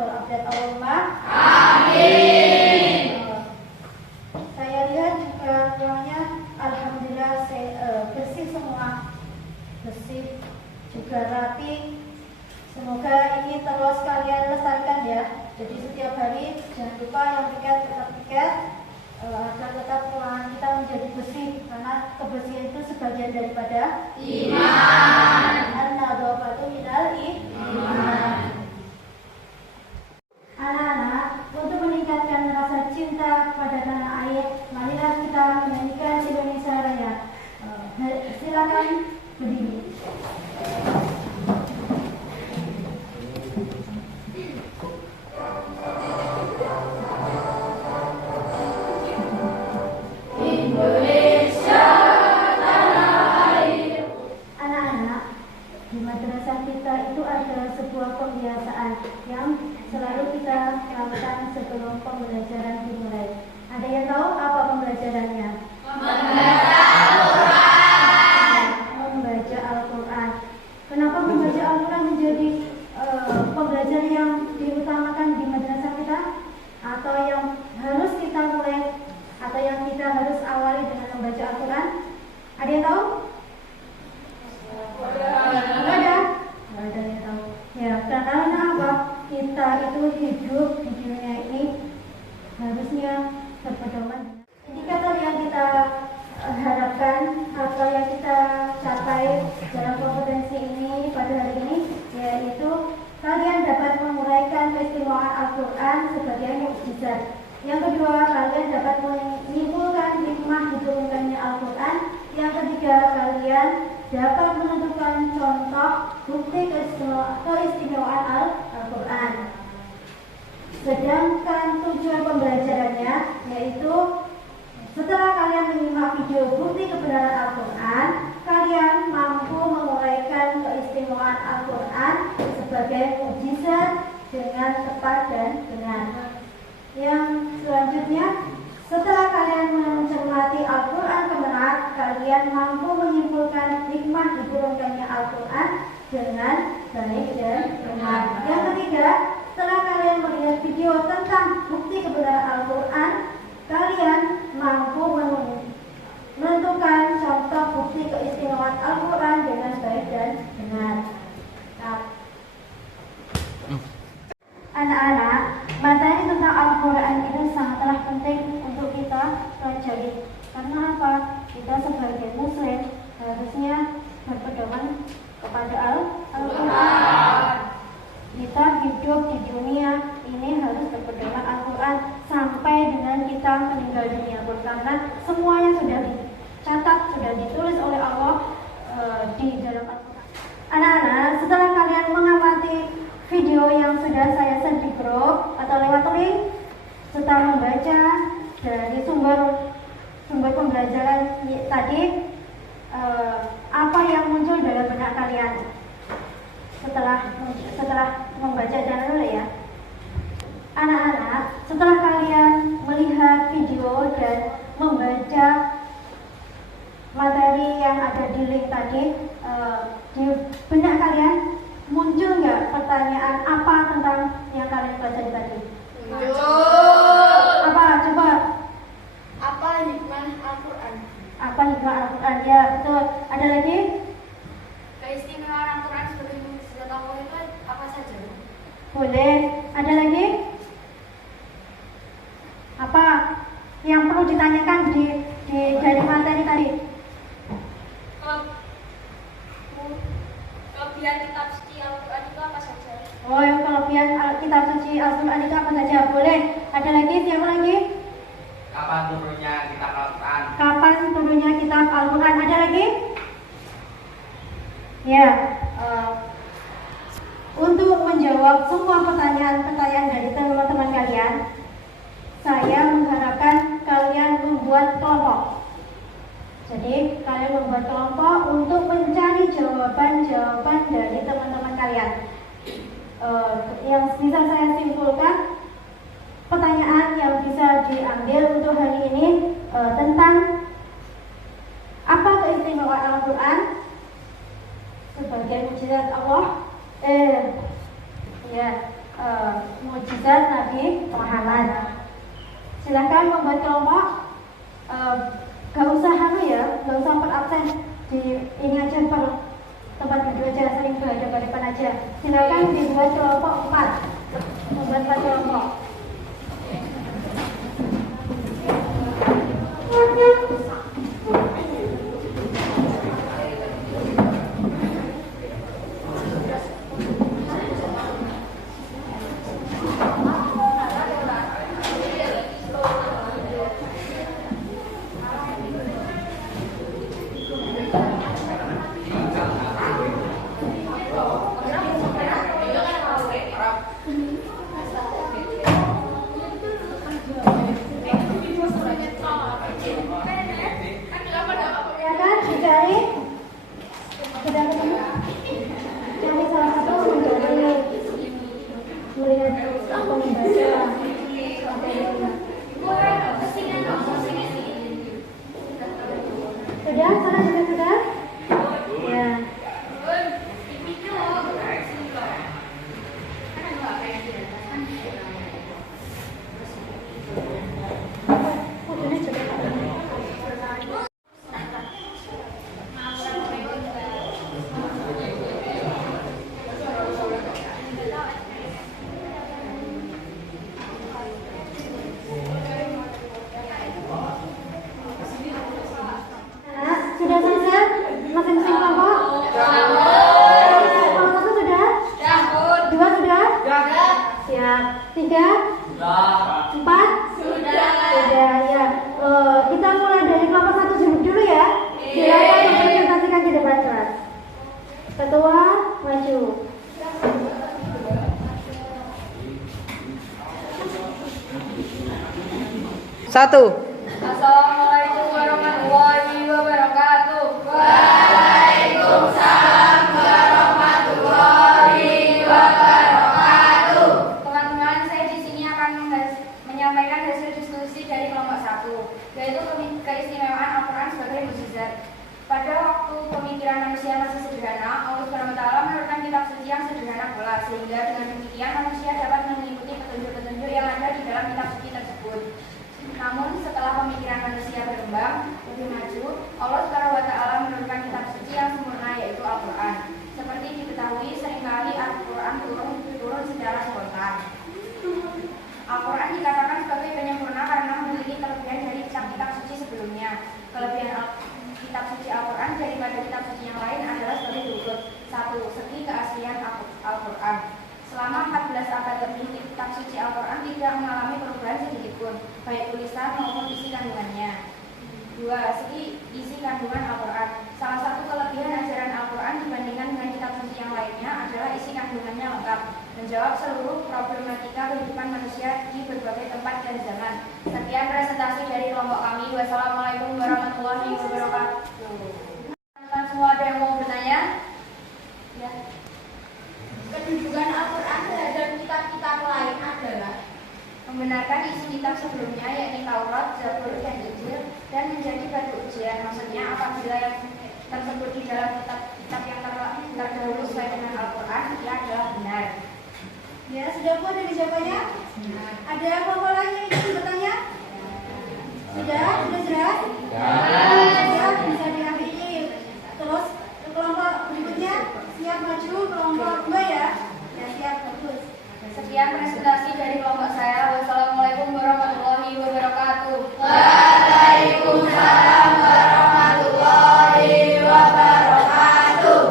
walafiat. Allahumma amin. Saya lihat juga ruangnya alhamdulillah bersih semua, bersih juga rapi. Semoga ini terus kalian lestarikan ya. Jadi setiap hari jangan lupa yang piket tetap piket, agar tetap ruangan kita menjadi bersih, karena kebersihan itu sebagian daripada iman. An-nadhafatu minal iman. Anak-anak, untuk meningkatkan rasa cinta kepada tanah air, marilah kita menyanyikan Indonesia Raya. Silakan berdiri. Pembiasaan yang selalu kita lakukan sebelum pembelajaran dimulai. Ada yang tahu apa pembelajarannya? Membaca Al-Quran. Membaca Al-Quran. Kenapa membaca Al-Quran menjadi pembelajaran yang diutamakan di madrasah kita? Atau yang harus kita mulai, atau yang kita harus awali dengan membaca Al-Quran? Ada yang tahu? Enggak ada? Enggak ada yang tahu. Ya, karena apa? Kita itu hidup di dunia ini harusnya berpedoman. Indikator yang kita harapkan atau yang kita capai dalam kompetensi ini pada hari ini, yaitu kalian dapat menguraikan keistimewaan Al-Quran sebagai mukjizat. Yang kedua, kalian dapat menyimpulkan hikmah diturunkannya Al-Quran. Yang ketiga, kalian dapat menentukan contoh bukti keistimewaan Al-Quran. Sedangkan tujuan pembelajarannya yaitu setelah kalian menyimak video bukti kebenaran Al-Quran, kalian mampu menguraikan keistimewaan Al-Quran sebagai mukjizat dengan tepat dan benar. Yang selanjutnya, setelah kalian mencermati Al-Quran benar, kalian mampu menyimpulkan hikmah diturunkannya Al-Quran dengan baik dan benar. Yang ketiga, setelah kalian melihat video tentang bukti kebenaran Al-Quran, kalian mampu menentukan contoh bukti keistimewaan Al-Quran dengan baik dan benar. Nah, anak-anak, materi tentang Al-Quran itu sangatlah penting untuk kita pelajari. Karena apa? Kita sebagai muslim harusnya berpedoman kepada Al-Quran. Kita hidup di dunia ini harus berpedoman Al-Quran sampai dengan kita meninggal dunia pun, karena semuanya sudah dicatat, sudah ditulis oleh Allah di dalam Al-Quran. Anak-anak, setelah kalian mengamati video yang sudah saya share di grup atau lewat link, setelah membaca dari sumber pembelajaran tadi, apa yang muncul dalam benak kalian setelah membaca dan dulu ya? Anak-anak, setelah kalian melihat video dan membaca materi yang ada di link tadi, di benak kalian muncul nggak pertanyaan apa tentang yang kalian baca tadi? Muncul. Apa? Coba. Apa hikmah Al-Quran? Apa hikmah Al-Quran? Ya, betul. Ada lagi? Keistimewaan Al-Quran sebagai mukjizat Allah itu apa saja? Boleh. Ada lagi? Apa yang perlu ditanyakan dari materi tadi? Kelebihan kitab suci Al-Quran itu apa saja? Oh, yang kelebihan kitab suci Al-Quran itu apa saja? Boleh. Ada lagi? Siapa lagi? Kapan turunnya kitab Al-Quran? Kapan turunnya kitab Al-Quran? Ada lagi? Ya. Untuk menjawab semua pertanyaan dari teman-teman kalian, saya mengharapkan kalian membuat kelompok. Jadi kalian membuat kelompok untuk mencari jawaban-jawaban dari teman-teman kalian. Yang bisa saya simpulkan, pertanyaan yang bisa diambil untuk hari ini tentang apa keistimewaan Al-Quran sebagai mukjizat Allah. mukjizat Nabi Muhammad. Silahkan membuat kelompok. Gak usah gak usah absen di ini aja per tempat duduk aja, saling berhadapan aja. Silakan dibuat kelompok 4, membuat 4 kelompok. Satu. Assalamualaikum warahmatullahi wabarakatuh. Waalaikumsalam warahmatullahi wabarakatuh. Teman-teman, saya di sini akan menyampaikan hasil diskusi dari kelompok 1, yaitu keistimewaan Al-Quran sebagai mukjizat. Pada waktu pemikiran manusia masih sederhana, Allah SWT menurunkan kitab suci yang sederhana pula, sehingga dengan demikian manusia dapat mengikuti petunjuk-petunjuk yang ada di dalam kitab suci tersebut. Namun setelah pemikiran manusia berkembang lebih maju, Allah SWT menurunkan kitab suci yang sempurna, yaitu Al-Quran. Seperti diketahui, seringkali Al-Quran turun secara spontan. Al-Quran dikatakan sebagai penyempurna karena memiliki kelebihan dari kitab-kitab suci sebelumnya. Kelebihan kitab suci Al-Quran daripada kitab suci yang lain adalah sebagai berikut. 1. Segi keaslian Al-Quran. Selama 14 abad lebih, kitab suci Al-Quran tidak mengalami perubahan sedikitpun, baik tulisan maupun isi kandungannya. 2. Segi isi kandungan Al-Quran. Salah satu kelebihan ajaran Al-Quran dibandingkan dengan kitab suci yang lainnya adalah isi kandungannya lengkap, menjawab seluruh problematika kehidupan manusia di berbagai tempat dan zaman. Sekian presentasi dari kelompok kami. Wassalamualaikum warahmatullahi wabarakatuh. Teman-teman semua ada yang mau bertanya? Ya. Kedudukan Al-Quran terhadap kitab-kitab lain adalah membenarkan isi kitab sebelumnya, yakni Taurat, Zabur, dan Injil, dan menjadi batu ujian. Maksudnya, apabila yang tersebut di dalam kitab-kitab yang terdahulu sesuai dengan Al-Quran, ia adalah benar. ya sudah puas dari jawabannya? Ada kelompok lain yang ingin bertanya? Sudah jelas? Ya, bisa diakhiri. Terus kelompok berikutnya siap maju, kelompok 2 ya? Ya siap, bagus. Sekian presentasi dari kelompok saya. Wassalamualaikum warahmatullahi wabarakatuh. Waalaikumsalam warahmatullahi wabarakatuh.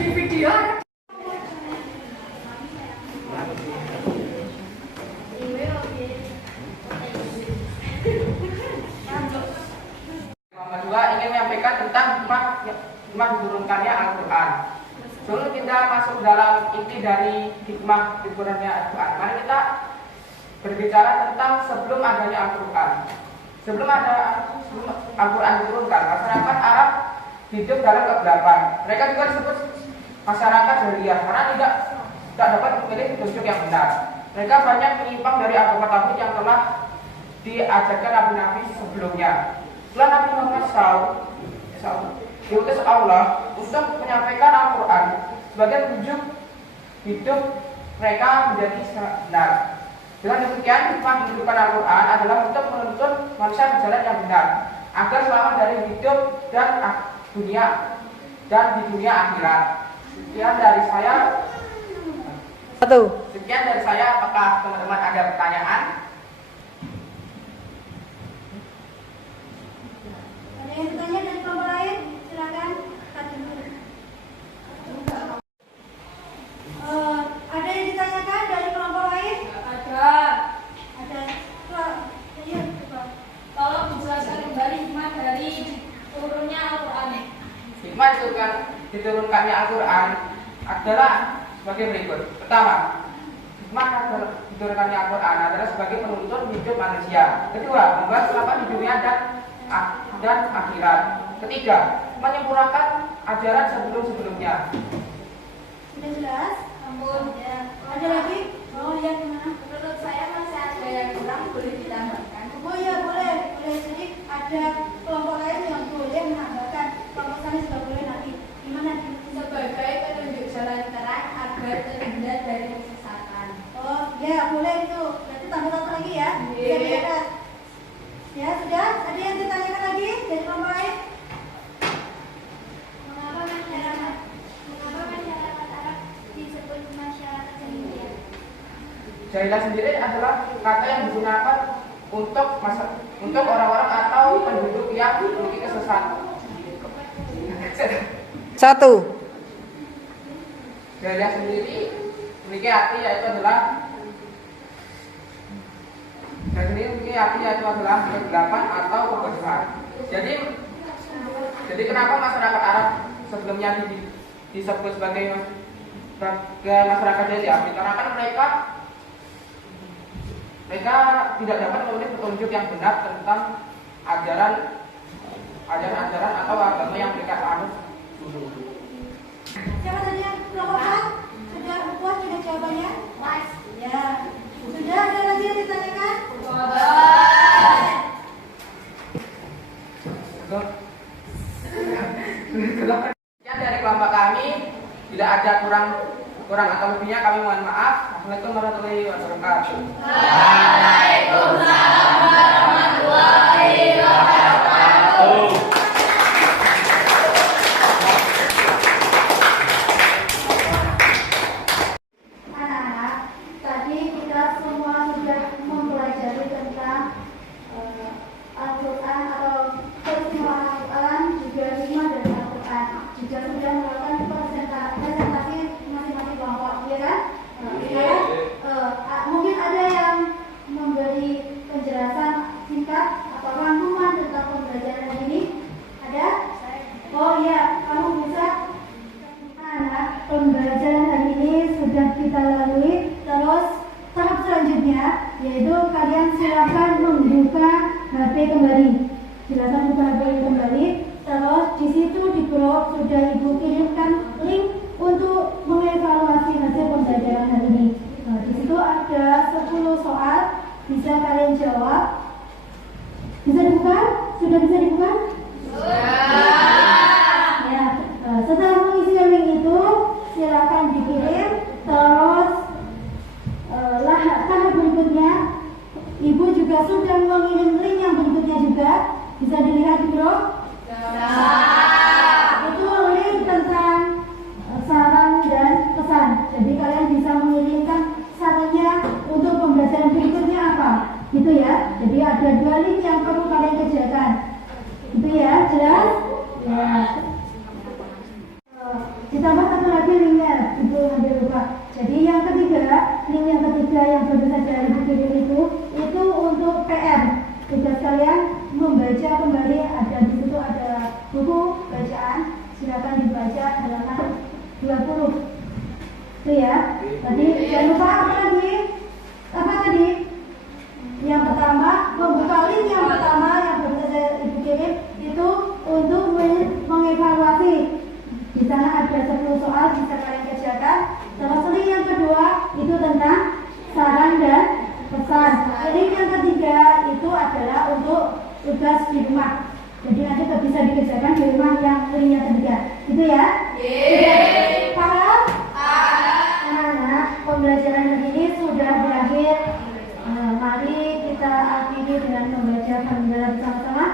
Di video. Ingin menyampaikan tentang hikmah diturunkannya Al-Quran. Sebelum kita masuk dalam inti dari hikmah diturunkannya Al-Quran, mari kita berbicara tentang sebelum adanya Al-Quran. Sebelum Al-Quran diturunkan, masyarakat Arab hidup dalam kegelapan. Mereka juga disebut masyarakat jahiliyah karena tidak dapat memilih petunjuk yang benar. Mereka banyak menyimpang dari agama tauhid yang telah diajarkan nabi-nabi sebelumnya. Setelah Nabi Muhammad diutus Allah untuk menyampaikan Al-Quran sebagai wujud hidup mereka menjadi benar. Dengan demikian, hikmah kehidupan Al-Quran adalah untuk menuntun manusia berjalan yang benar agar selamat dari hidup dan di dunia akhirat. Sekian dari saya. 1. Sekian dari saya. Apakah teman-teman ada pertanyaan? Ada yang bertanya dari kelompok lain? Silakan. Ada yang ditanyakan dari kelompok lain? Ada. Ada. Iya, coba. Tolong dijelaskan kembali hikmah dari turunnya Al-Quran. Hikmah diturunkannya Al-Quran adalah sebagai berikut. Pertama, hikmah diturunkannya Al-Quran adalah sebagai penuntun hidup manusia. Kedua, membahas selamat di dunia dan akhirat. Ketiga, menyempurnakan ajaran sebelum-sebelumnya. Sudah jelas? Ampun. Ya. Ada lagi? Oh ya, gimana? Menurut saya masih ada yang kurang, boleh ditambahkan. Oh ya, boleh. Jadi ada kelompok lain yang boleh menambahkan. Kelompok sana juga boleh nanti. Gimana? Sebagai petunjuk jalan terang agar terhindar dari kesesatan. Oh ya, boleh itu. Berarti tambah satu lagi ya. Iya. Biar beda. Ya, sudah. Ada yang ditanyakan lagi dari kelompok lain? Mengapa masyarakat Arab disebut masyarakat jahiliyah? Jahiliyah sendiri adalah kata yang digunakan untuk orang-orang atau penduduk yang memiliki kesesatan. 1. Jahiliyah sendiri memiliki arti yaitu adalah kegelapan atau kebodohan. Jadi kenapa masyarakat Arab sebelumnya disebut sebagai masyarakat jahiliyah? Dikarenakan mereka tidak dapat memenuhi petunjuk yang benar tentang ajaran atau agama yang mereka anut dulu. Siapa tadi yang kelompok A? Sudah puas dengan jawabannya? Mas. Ya. Sudah ada lagi yang ditanyakan? Sekian dari kelompok kami. Tidak ada kurang atau lebihnya kami mohon maaf. Assalamualaikum warahmatullahi wabarakatuh. Waalaikumsalam warahmatullahi wabarakatuh. Anak-anak, tadi kita semua sudah mempelajari tentang Al-Quran atau keistimewaan Al-Quran, juga hikmah dari Al-Quran. Juga sudah melakukan presentasi masing-masing kelompok, ya kan? Mungkin ada yang memberi penjelasan singkat atau rangkuman tentang pembelajaran hari ini. Ada? Oh iya, kamu bisa. Anak, pembelajaran hari ini sudah kita lalui. Terus tahap selanjutnya yaitu kalian silakan membuka HP kembali. Silakan buka HP kembali. Terus di situ di grup sudah ibu kirimkan link untuk mengevaluasi hasil pembelajaran hari ini. Di situ ada 10 soal, bisa kalian jawab. Bisa dibuka? Sudah bisa dibuka? Ya, setelah mengisi link itu silakan dikirim. Terus tahap berikutnya ibu juga sudah mengirim link yang berikutnya juga, bisa dilihat di grup. Itu link tentang saran dan pesan. Jadi kalian bisa mengirimkan sarannya untuk pembelajaran berikutnya apa, gitu ya. Jadi ada 2 link yang perlu kalian kerjakan, gitu ya, jelas? Ya. Ditambah satu lagi linknya, ibu hampir lupa. Jadi yang ketiga, link yang ketiga yang baru saja ibu kirim itu untuk PR. Tugas kalian membaca kembali, ada di situ ada buku bacaan, silakan dibaca halaman 20. Itu ya. Tadi jangan lupa apa tadi? Apa tadi? Yang pertama, membuka link yang pertama yang baru saja ibu kirim itu untuk mengevaluasi. Di sana ada 10 soal bisa kalian kerjakan. Terus link yang kedua itu tentang saran dan pesan. Link yang ketiga itu adalah untuk tugas di rumah. Jadi nanti bisa dikerjakan di rumah yang muridnya demikian. Gitu ya? Paham? Anak-anak, pembelajaran hari ini sudah berakhir. Mari kita akhiri dengan membaca hamdalah bersama-sama.